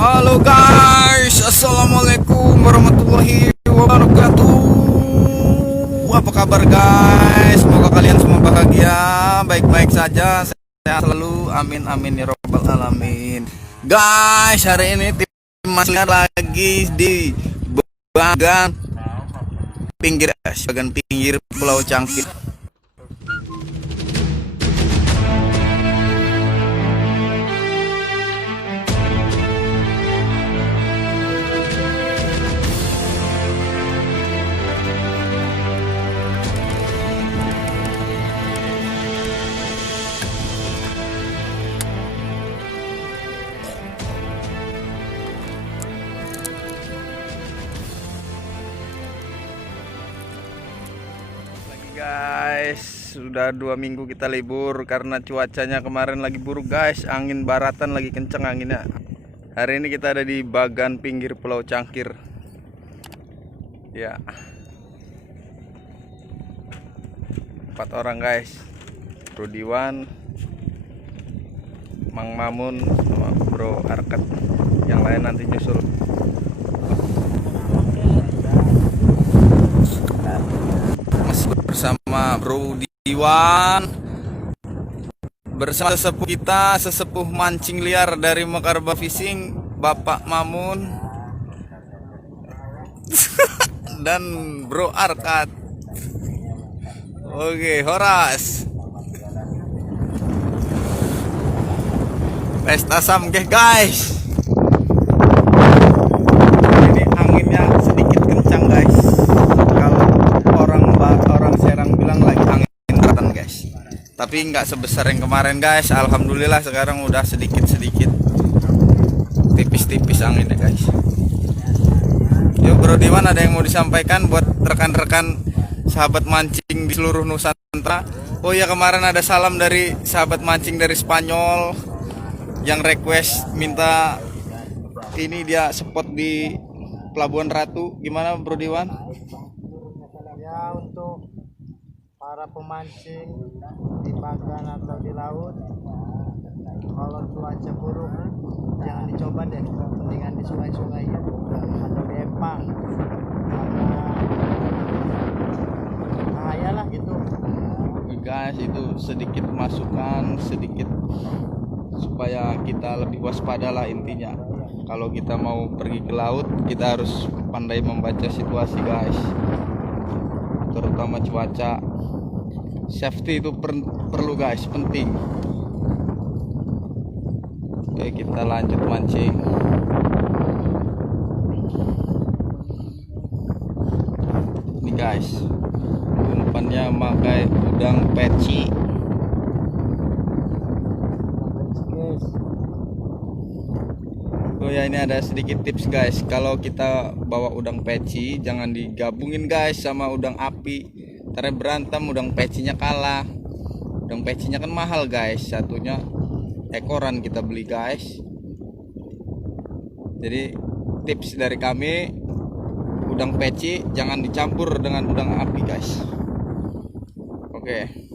Halo guys, assalamualaikum warahmatullahi wabarakatuh. Apa kabar guys? Semoga kalian semua bahagia, baik-baik saja, sehat selalu, amin amin ya robbal alamin. Guys, hari ini tim masih lagi di bagan pinggir, bagan pinggir Pulau Cangkir. Guys, sudah 2 minggu kita libur karena cuacanya kemarin lagi buruk guys, angin baratan lagi kenceng anginnya. Hari ini kita ada di bagan pinggir Pulau Cangkir. Ya, 4 orang guys, Rudiwan, Mang Mamun, sama Bro Arket. Yang lain nanti nyusul. Bersama Bro Diwan, bersama sesepuh kita, sesepuh mancing liar dari Mekarba Fishing, Bapak Mamun dan Bro Arkat. Oke, Horas. Pesta samgeh guys. Ini anginnya sedikit kencang guys. Orang Serang bilang lagi angin baratan guys, tapi nggak sebesar yang kemarin guys. Alhamdulillah sekarang udah sedikit-sedikit tipis-tipis anginnya guys. Yuk Bro Diwan, ada yang mau disampaikan buat rekan-rekan sahabat mancing di seluruh Nusantara? Oh ya, kemarin ada salam dari sahabat mancing dari Spanyol yang request minta ini dia spot di Pelabuhan Ratu. Gimana Bro Diwan? Ya, untuk para pemancing di bagan atau di laut, kalau cuaca buruk jangan dicoba deh, mendingan di sungai-sungai atau di empang, karena bahaya lah gitu. Guys, itu sedikit masukan, sedikit supaya kita lebih waspada lah intinya. Kalau kita mau pergi ke laut, kita harus pandai membaca situasi guys, terutama cuaca. Safety itu perlu guys, penting. Oke, kita lanjut mancing. Ini guys, umpannya pakai udang peci. Oh ya, ini ada sedikit tips guys. Kalau kita bawa udang peci, jangan digabungin guys sama udang api. Ntar berantem, udang pecinya kalah. Udang pecinya kan mahal guys, satunya ekoran kita beli guys. Jadi tips dari kami, udang peci jangan dicampur dengan udang api guys. Oke.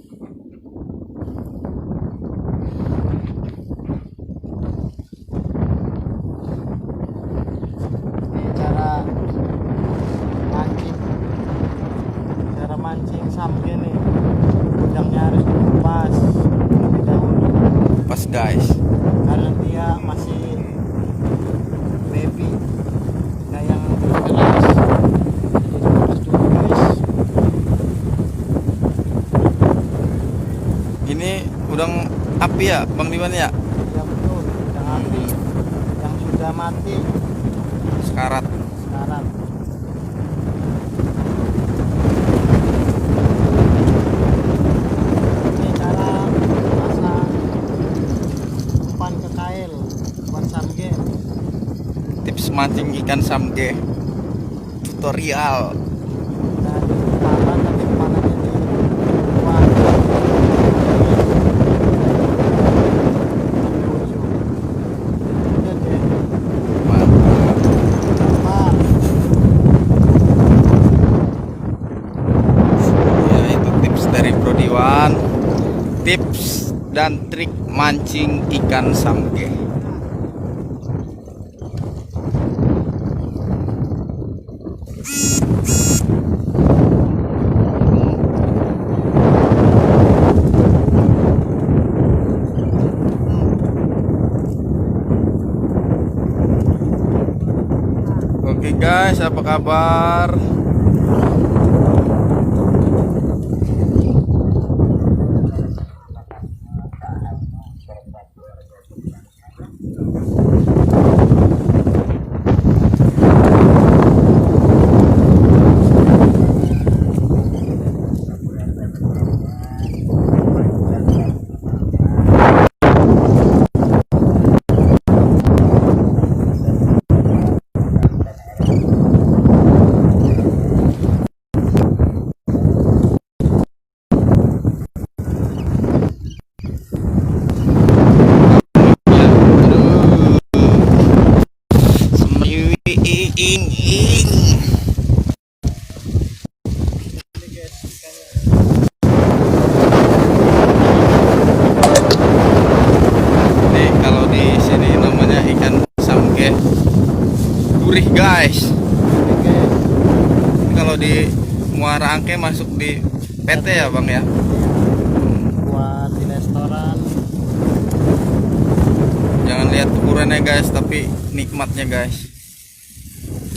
Mancing sampai nih, udangnya harus dilepas terlebih dahulu. Pas guys, karena dia masih baby, nggak yang keras. Jadi dilepas dulu guys. ini udang api ya Bang Diwan ya? Ya betul, udang api yang sudah mati. Sekarat. Tips mancing ikan samge tutorial. Ya, itu tips dari Bro Diwan, tips dan trik mancing ikan samge. Oke guys, apa kabar? Nih kalau di sini namanya ikan samge, gurih guys. Kalau di Muara Angke masuk di PT ya bang ya. Buat di restoran. Jangan lihat ukurannya guys, tapi nikmatnya guys.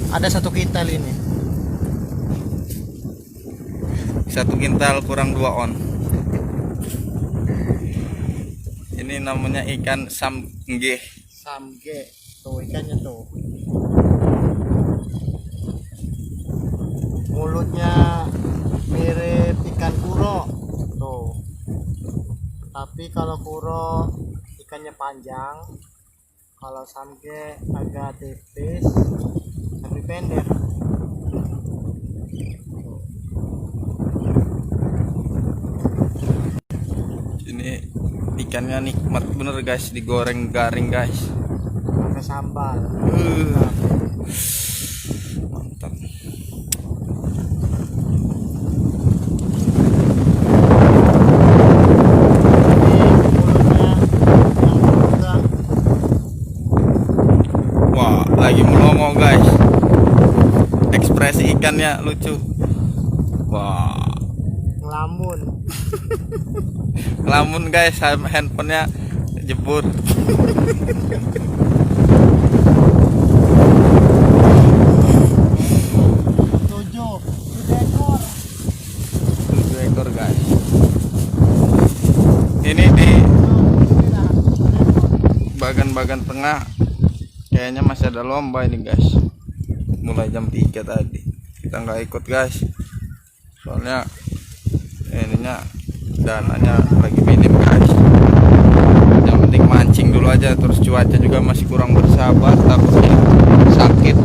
Ada 1 kintal ini. 1 kintal kurang 2 on. Ini namanya ikan samge. Samge. Tuh ikannya tuh. Mulutnya mirip ikan kuro. Tuh. Tapi kalau kuro ikannya panjang. Kalau samge agak tipis tapi pendek. Ini ikannya nikmat bener guys, digoreng garing guys. Pakai sambal. Mantap. Wah, lagi melongo guys. Ekspresi ikannya lucu. Wah, Ngelamun. ngelamun guys, handphonenya jebur. Tujuh ekor. 7 ekor guys. Ini di bagan-bagan tengah kayaknya masih ada lomba ini guys. Mulai jam 3 tadi. Kita nggak ikut guys. Soalnya ininya dananya lagi minim guys. Yang penting mancing dulu aja, terus cuaca juga masih kurang bersahabat, takutnya sakit.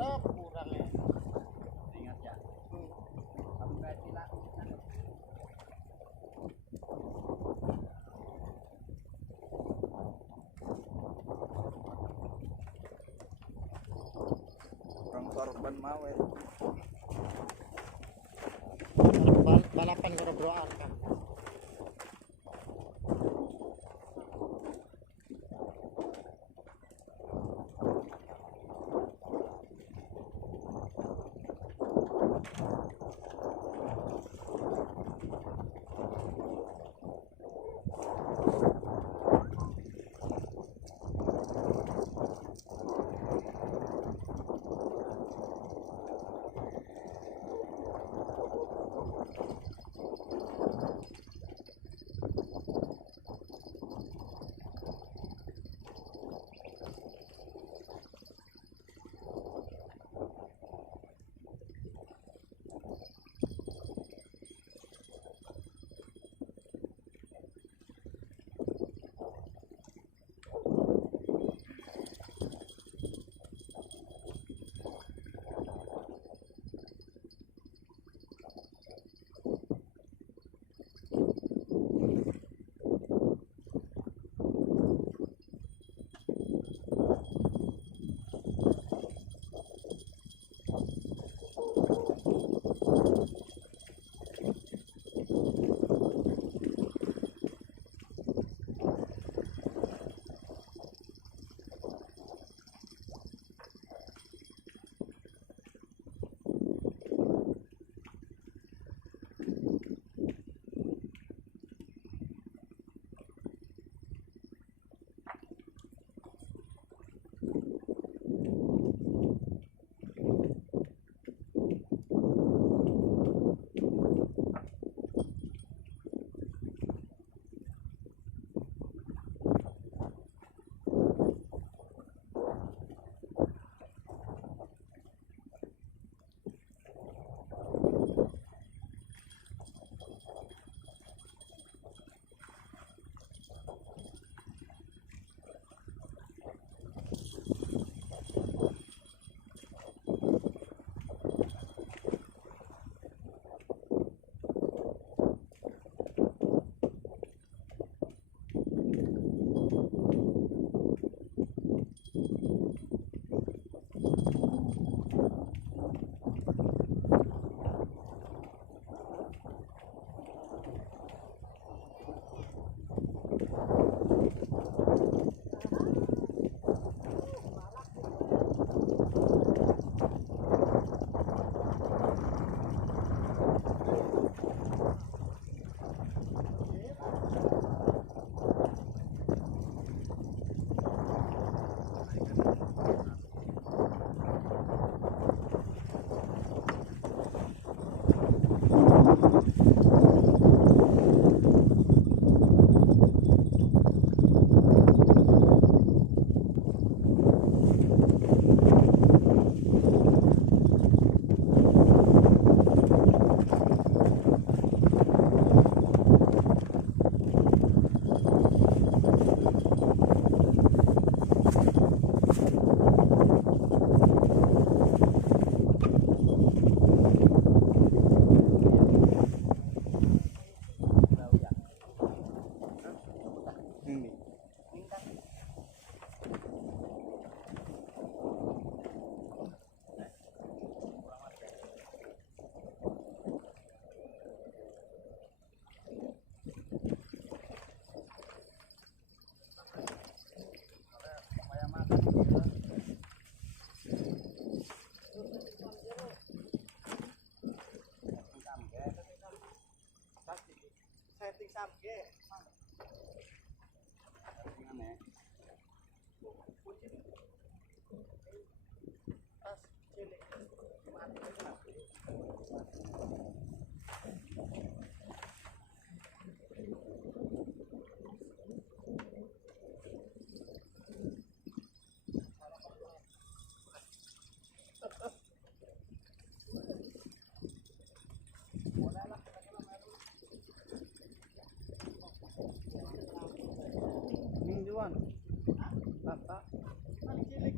tetap kurang ya. Ingat ya. Sampai dilakukan. Orang korban mau ya. Balapan karo bro arka. Bapak paling cilik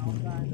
Kameranya.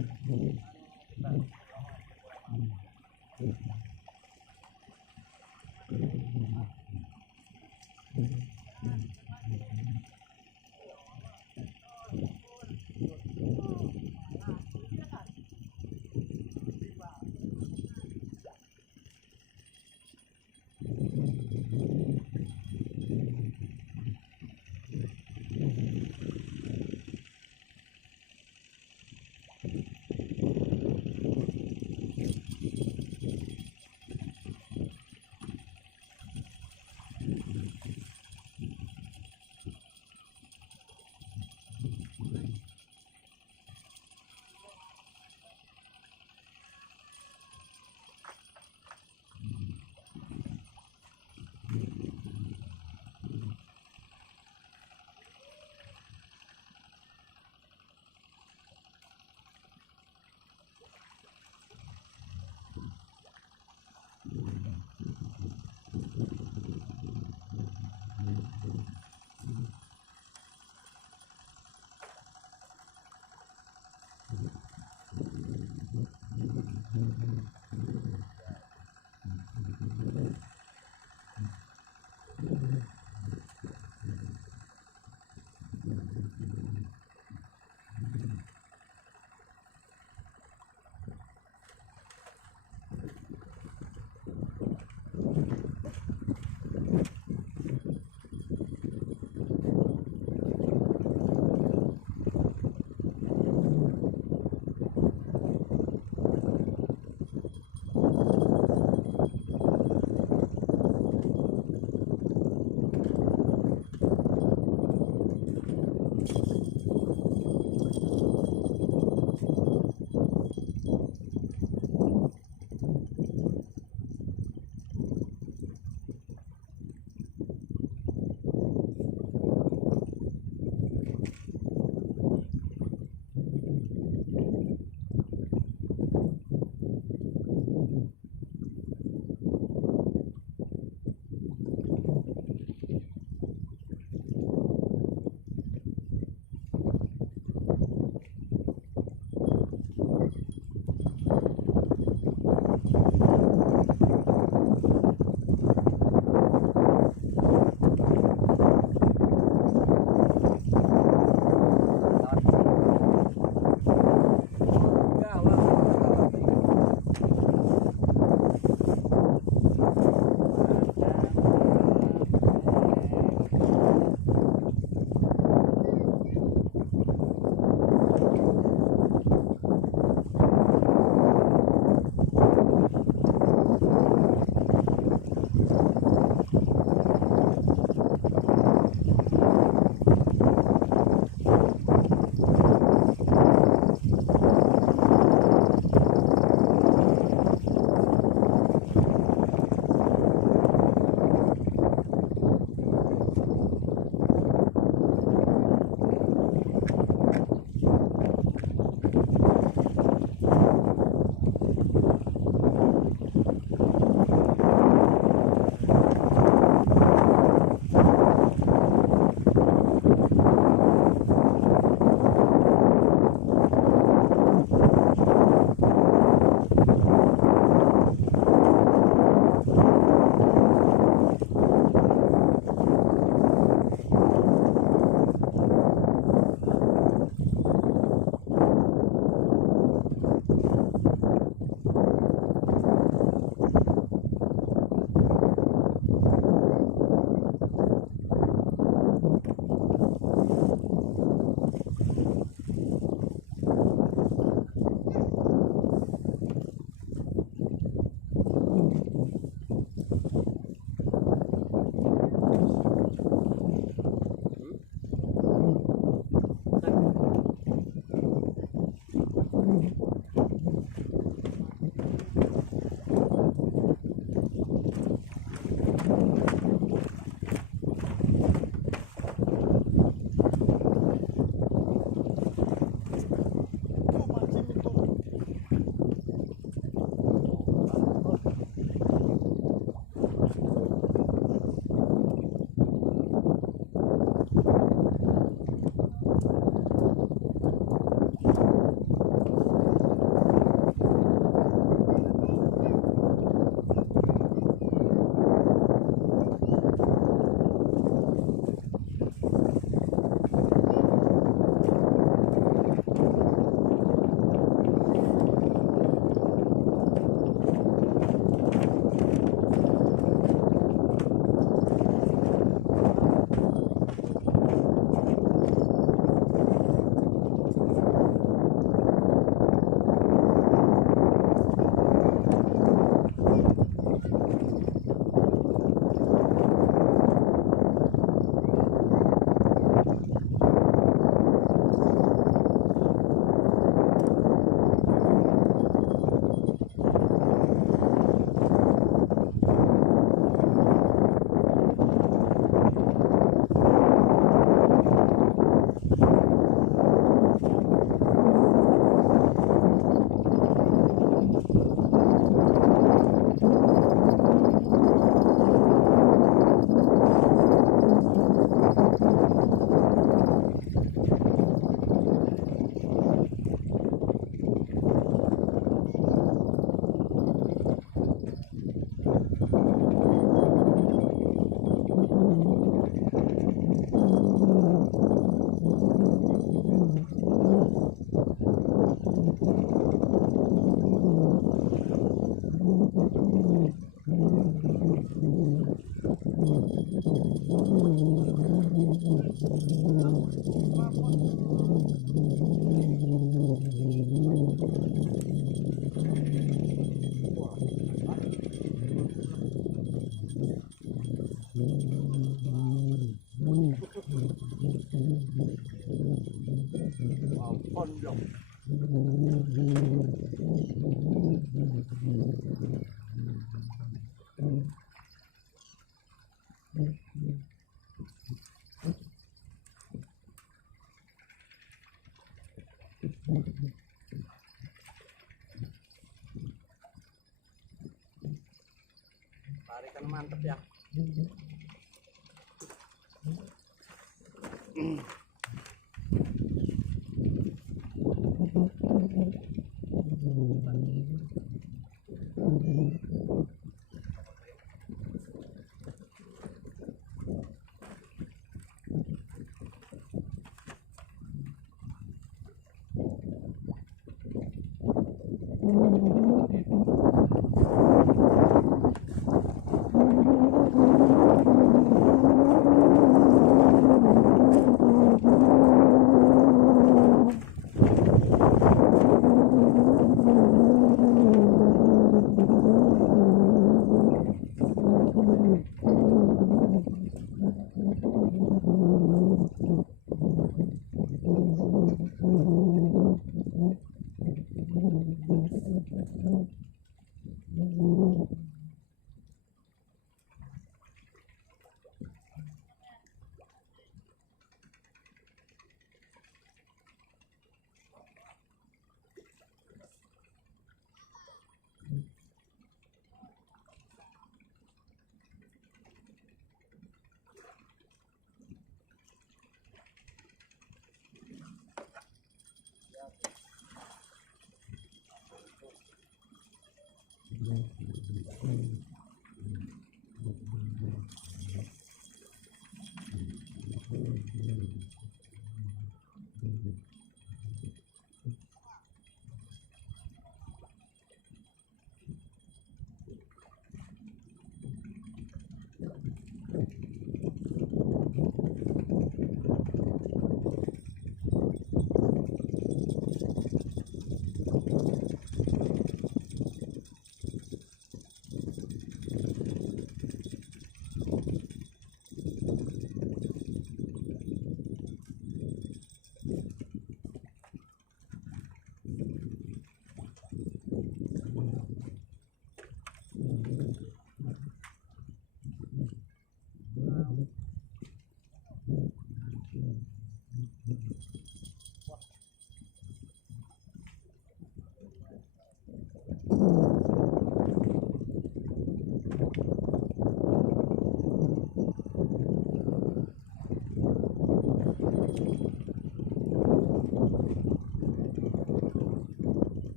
Tarikan mantep ya.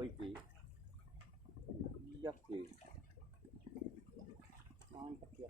Oh iki. Iya sih. Mantap ya.